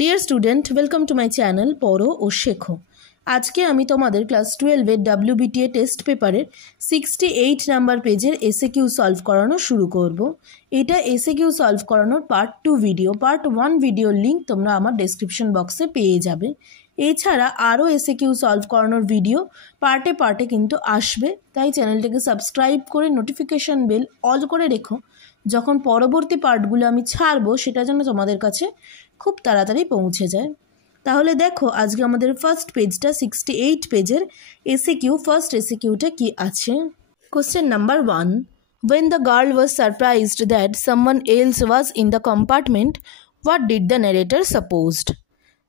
Dear student, welcome to my channel পরো ও শেখো। আজকে আমি তোমাদের ক্লাস 12-এর WBTA টেস্ট পেপারের 68 নাম্বার পেজের SAQ সলভ করানো শুরু করব। এটা SAQ সলভ করানোর পার্ট 2 ভিডিও। পার্ট 1 ভিডিওর লিঙ্ক তোমরা আমার ডেসক্রিপশন বক্সে পেয়ে যাবে। এছাড়া আরও SAQ সলভ করানোর ভিডিও পার্টে পার্টে কিন্তু আসবে, তাই চ্যানেলটাকে সাবস্ক্রাইব করে নোটিফিকেশান বেল অল করে রেখো। যখন পরবর্তী পার্টগুলো আমি ছাড়বো সেটা যেন তোমাদের কাছে খুব তাড়াতাড়ি পৌঁছে যায়। তাহলে দেখো আজকে আমাদের ফার্স্ট পেজটা 68 পেজের SAQ। ফার্স্ট SAQটা কি আছে? Question number 1, when the girl was surprised that someone else was in the compartment, what did the narrator supposed?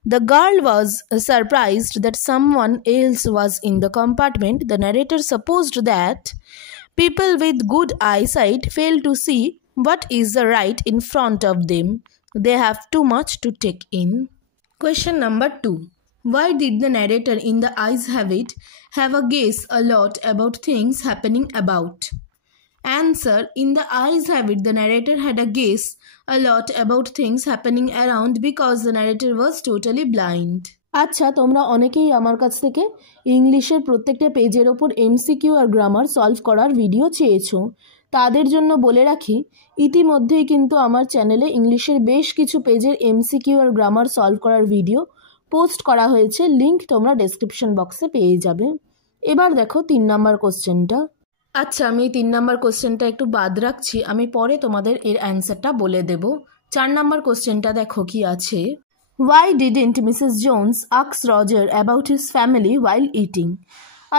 The girl was surprised that someone else was in the compartment. The narrator supposed that people with good eyesight fail to see what is right in front of them. They have too much to take in. Question number 2. Why did the narrator in the eyes have it have a guess a lot about things happening about? Answer. In the eyes have it, the narrator had a guess a lot about things happening around because the narrator was totally blind. আচ্ছা, তোমরা অনেকেই আমার কাছ থেকে ইংলিশের প্রত্যেকটা পেজের ওপর MCQ আর গ্রামার সলভ করার ভিডিও চেয়েছো। তাদের জন্য বলে রাখি, ইতিমধ্যেই কিন্তু আমার চ্যানেলে ইংলিশের বেশ কিছু পেজের MCQ আর গ্রামার সলভ করার ভিডিও পোস্ট করা হয়েছে, লিঙ্ক তোমরা ডেসক্রিপশন বক্সে পেয়ে যাবে। এবার দেখো 3 নাম্বার কোশ্চেনটা। আচ্ছা, আমি 3 নাম্বার কোশ্চেনটা একটু বাদ রাখছি, আমি পরে তোমাদের এর অ্যান্সারটা বলে দেব। 4 নাম্বার কোশ্চেনটা দেখো কি আছে। Why didn't Mrs. Jones ask Roger about his family while eating?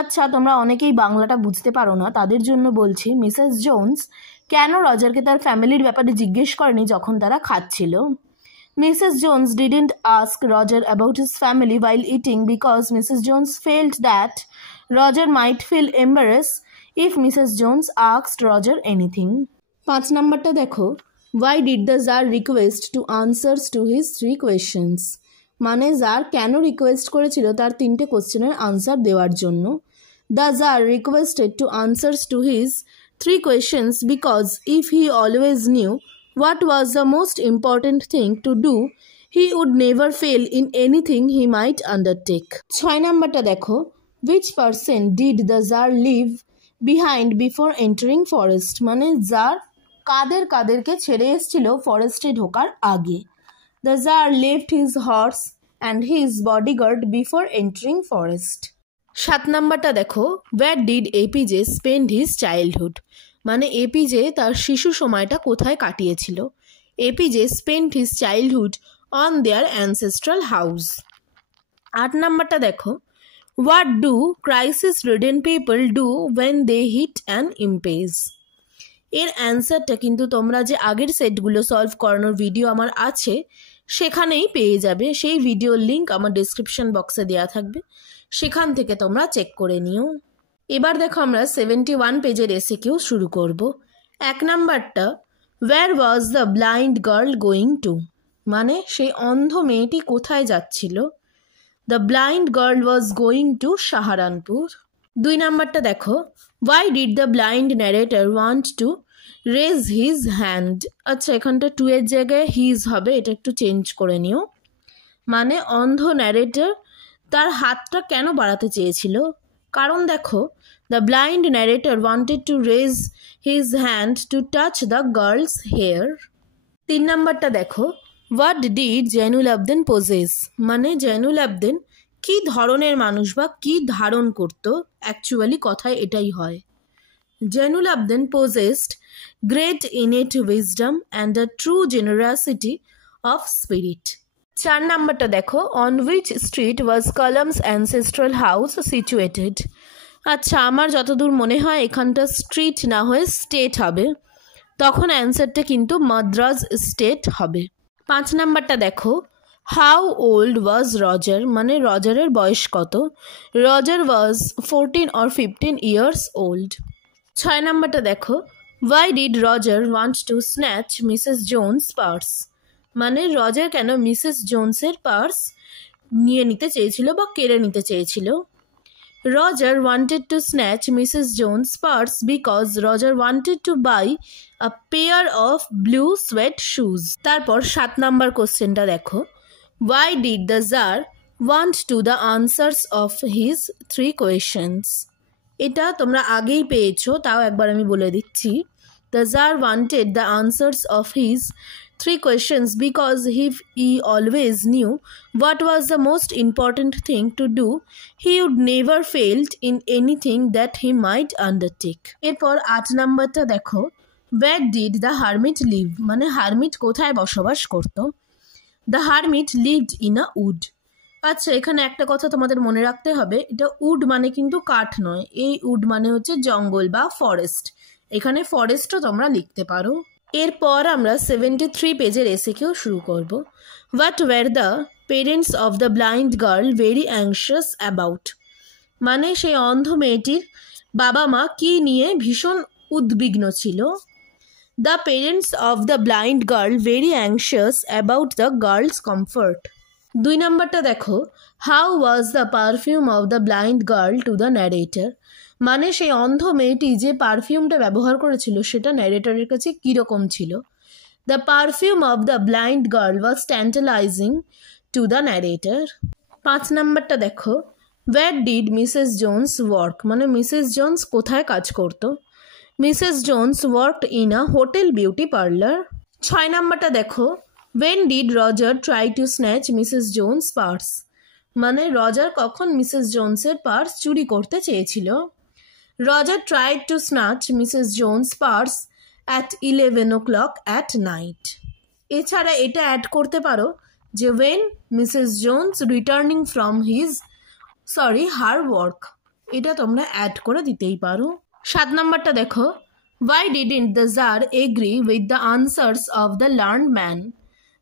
আচ্ছা, তোমরা অনেকেই বাংলাটা বুঝতে পারো না, তাদের জন্য বলছি, মিসেস জোনস কেন রজারকে তার ফ্যামিলির ব্যাপারে জিজ্ঞেস করেনি যখন তারা খাচ্ছিল? Mrs Jones didn't ask Roger about his family while eating because Mrs. Jones felt that Roger might feel embarrassed if Mrs. Jones asked Roger anything. 5 নাম্বারটা দেখো। Why did the Tsar request to answers to his 3 questions? মানে jar কেন request করেছিল তার 3টে কোশ্চেনের answer দেওয়ার জন্য। The Tsar requested to answers to his 3 questions because if he always knew what was the most important thing to do, he would never fail in anything he might undertake. 6 নাম্বারটা দেখো। Which person did the Tsar leave behind before entering forest? মানে jar কাদেরকে ছেড়ে এসেছিল ফরেস্টে ঢোকার আগে। The Tsar left his horse and his bodyguard before entering forest. 7 নাম্বারটা দেখো। Where did APJ spend his childhood? মানে APJ তার শিশু সময়টা কোথায় কাটিয়েছিল? APJ spent his childhood on their ancestral house. 8 নাম্বারটা দেখো। What do crisis-ridden people do when they hit an impasse? এর অ্যান্সারটা কিন্তু তোমরা যে আগের সেটগুলো সলভ করানোর ভিডিও আমার আছে সেখানেই পেয়ে যাবে। সেই ভিডিওর লিঙ্ক আমার ডেসক্রিপশন বক্সে দেওয়া থাকবে, সেখান থেকে তোমরা চেক করে নিও। এবার দেখো আমরা 71 পেজের SAQ শুরু করব। 1 নাম্বারটা, where was the blind girl going to? মানে সেই অন্ধ মেয়েটি কোথায় যাচ্ছিল? The blind girl was going to Saharanpur. 2 নাম্বারটা দেখো। Why did the blind narrator want to raise his hand? আচ্ছা, এখানটা 2 এর জায়গায় হিজ হবে, এটা একটু চেঞ্জ করে নিও। মানে অন্ধ ন্যারেটর তার হাতটা কেন বাড়াতে চেয়েছিল? কারণ দেখো, the blind narrator wanted to raise his hand to touch the girl's hair. 3 নাম্বারটা দেখো। What did Zainul Abedin poses? মানে জয়নুল আবদিন কি ধরনের মানুষ বা কি ধারণ করত? অ্যাকচুয়ালি কথায় এটাই হয়। জয়নুল আবদিন possessed great innate wisdom and a true generosity of spirit. 4 নাম্বারটা দেখো। On which street was Kalam's ancestral house situated? আচ্ছা, আমার যতদূর মনে হয় এখানটা স্ট্রিট না হয়ে স্টেট হবে, তখন অ্যান্সারটা কিন্তু মাদ্রাজ স্টেট হবে। 5 নাম্বারটা দেখো। How old was Roger? মানে রজারের বয়স কত? Roger was 14 or 15 years old. 6 নাম্বারটা দেখো। Why did Roger want to snatch Mrs Jones purse? মানে রজার কেন মিসেস জোনসের পার্স নিয়ে নিতে চেয়েছিল বা কেড়ে নিতে চেয়েছিল? Roger wanted to snatch Mrs Jones purse because Roger wanted to buy a pair of blue suede shoes. তারপর 7 নাম্বার কোশ্চেনটা দেখো। Why did the Tsar want to the answers of his 3 questions? এটা তোমরা আগেই পেয়েছো, তাও একবার আমি বলে দিচ্ছি। The Tsar wanted the answers of his 3 questions because he always knew what was the most important thing to do. He would never failed in anything that he might undertake. এরপর 8 নাম্বারটা দেখো, where did the hermit live? মানে hermit কোথায় বসবাস করত? The hermit lived in a wood. আচ্ছা, এখানে একটা কথা তোমাদের মনে রাখতে হবে, এটা উড মানে কিন্তু কাঠ নয়, এই উড মানে হচ্ছে জঙ্গল বা ফরেস্ট। এখানে ফরেস্টও তোমরা লিখতে পারো। এরপর আমরা 73 পেজের এসএকিউ শুরু করব। What were the parents of the blind girl very anxious about? মানে সেই অন্ধ মেয়েটির বাবা মা কি নিয়ে ভীষণ উদ্বিগ্ন ছিল। The parents of the blind girl very anxious about the girls comfort. 2 নাম্বারটা দেখো, how was the perfume of the blind girl two the narrator? মানে সেই অন্ধ মেয়েটি যে পারফিউমটা ব্যবহার করেছিল সেটা ন্যারেটরের কাছে কীরকম ছিল। The perfume of the blind girl was tantalizing to the narrator. 5 নাম্বারটা দেখো, where did Mrs Jones work? মানে মিসেস জোনস কোথায় কাজ করত? Mrs Jones worked in a hotel beauty parlour. 6 নাম্বারটা দেখো, when did Roger try to snatch Mrs. Jones' purse? মানে Roger কখন মিসেস জোনসের পার্স চুরি করতে চেয়েছিল? Roger tried to snatch Mrs. Jones' purse at 11 o'clock at night. এছাড়া এটা অ্যাড করতে পারো যে when Mrs. Jones returning from her work, এটা তোমরা অ্যাড করে দিতেই পারো। 7 নাম্বারটা দেখো, why didn't the Tsar agree with the answers of the learned man?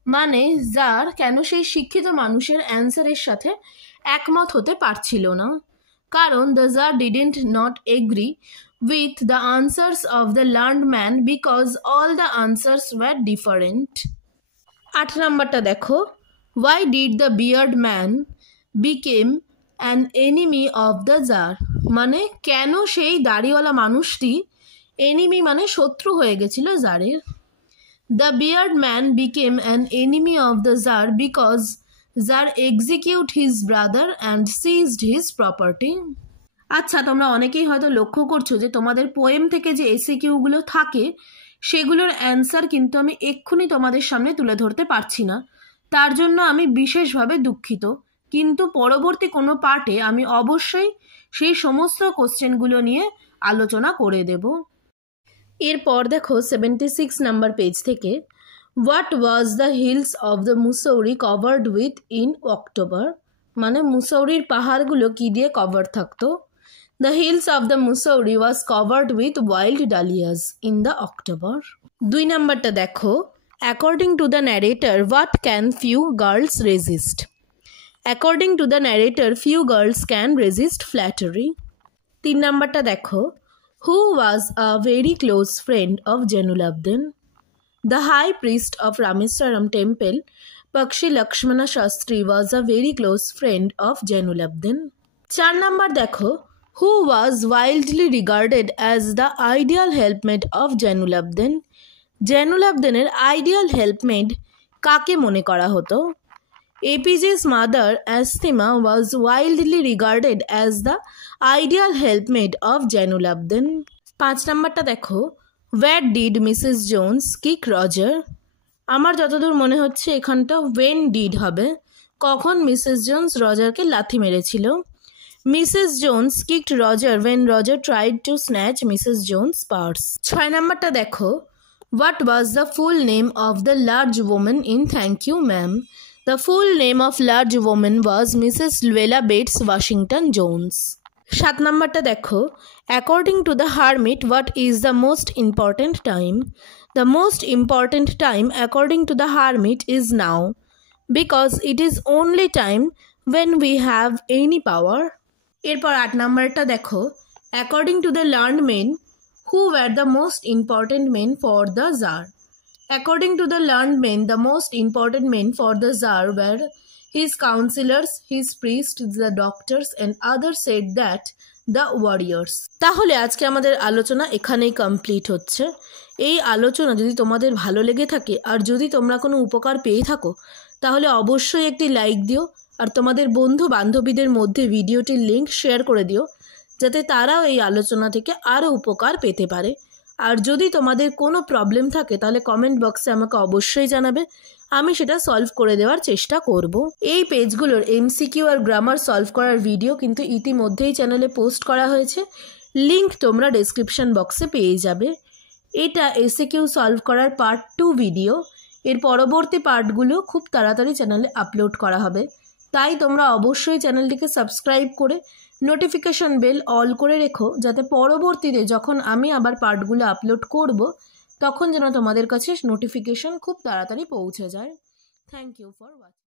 মানে জার কেন সেই শিক্ষিত মানুষের অ্যান্সারের সাথে একমত হতে পারছিল না? কারণ the czar didn't not agree with the answers of the learned man because all the answers were different. 8 নাম্বারটা দেখো, why did the beard man became an enemy of the czar? মানে কেন সেই দাড়িওয়ালা মানুষটি এনিমি মানে শত্রু হয়ে গেছিল জারের। The beard man became an enemy of the Tsar because Tsar executed his brother and seized his property. আচ্ছা, তোমরা অনেকেই হয়তো লক্ষ্য করছো যে তোমাদের পোয়েম থেকে যে এসএকিউগুলো থাকে সেগুলোর অ্যান্সার কিন্তু আমি এক্ষুনি তোমাদের সামনে তুলে ধরতে পারছি না, তার জন্য আমি বিশেষভাবে দুঃখিত। কিন্তু পরবর্তী কোনো পার্টে আমি অবশ্যই সেই সমস্ত কোশ্চেনগুলো নিয়ে আলোচনা করে দেব। এরপর দেখো 76 নাম্বার পেজ থেকে, what was the hills of the Mussoorie covered with in October? মানে মুসৌরির পাহাড়গুলো কি দিয়ে কভার থাকতো? The hills of the Mussoorie was covered with wild Dalia's in the October. 2 নাম্বারটা দেখো, according to the narrator what can few girls resist? According to the narrator few girls can resist flattery. 3 নাম্বারটা দেখো, who was a very close friend of Janulabdin? The high priest of Rameswaram temple, Pakshi Lakshmana Shastri, was a very close friend of Janulabdin. 4 number দেখো, who was widely regarded as the ideal helpmate of Janulabdin? Janulabdin'er ideal helpmate কাকে মনে করা হতো? APJ's mother Asthima was widely regarded as the ideal helpmate of Janulabdin. 5 নাম্বারটা দেখো, where did Mrs. Jones kick Roger? আমার যতদূর মনে হচ্ছে এখানটা when did হবে, কখন মিসেস জোনস রজারকে লাথি মেরেছিল। Mrs Jones kicked Roger when Roger tried to snatch Mrs. Jones' purse. 6 নাম্বারটা দেখো, what was the full name of the large woman in Thank You Ma'am? The full name of large woman was Mrs. Luella Bates Washington Jones. 7 নাম্বারটা দেখো, according to the hermit what is the most important time? The most important time according to the hermit is now because it is only time when we have any power. এরপর 8 নাম্বারটা দেখো, according to the learned men who were the most important men for the Tsar? According to the learned men, the most important men for the Tsar were his counselors, his priests, the doctors, and others said that the warriors. তাহলে আজকে আমাদের আলোচনা এখানেই complete হচ্ছে। এই আলোচনা যদি তোমাদের ভালো লেগে থাকে আর যদি তোমরা কোনো উপকার পেয়ে থাকো তাহলে অবশ্যই একটি লাইক দিও আর তোমাদের বন্ধু বান্ধবীদের মধ্যে ভিডিওটির লিঙ্ক শেয়ার করে দিও, যাতে তারাও এই আলোচনা থেকে আরও উপকার পেতে পারে। আর যদি তোমাদের কোনো প্রবলেম থাকে তাহলে কমেন্ট বক্সে আমাকে অবশ্যই জানাবে, আমি সেটা সলভ করে দেওয়ার চেষ্টা করব। এই পেজগুলোর এমসিকিউ আর গ্রামার সলভ করার ভিডিও কিন্তু ইতিমধ্যেই চ্যানেলে পোস্ট করা হয়েছে, লিঙ্ক তোমরা ডেসক্রিপশন বক্সে পেয়ে যাবে। এটা এসএকিউ সলভ করার পার্ট 2 ভিডিও। এর পরবর্তী পার্টগুলো খুব তাড়াতাড়ি চ্যানেলে আপলোড করা হবে, তাই তোমরা অবশ্যই চ্যানেলটিকে সাবস্ক্রাইব করে নোটিফিকেশন বেল অল করে রেখো, যাতে পরবর্তীতে যখন আমি আবার পার্টগুলো আপলোড করব তখন যেন তোমাদের কাছে নোটিফিকেশন খুব তাড়াতাড়ি পৌঁছে যায়। Thank you for watching.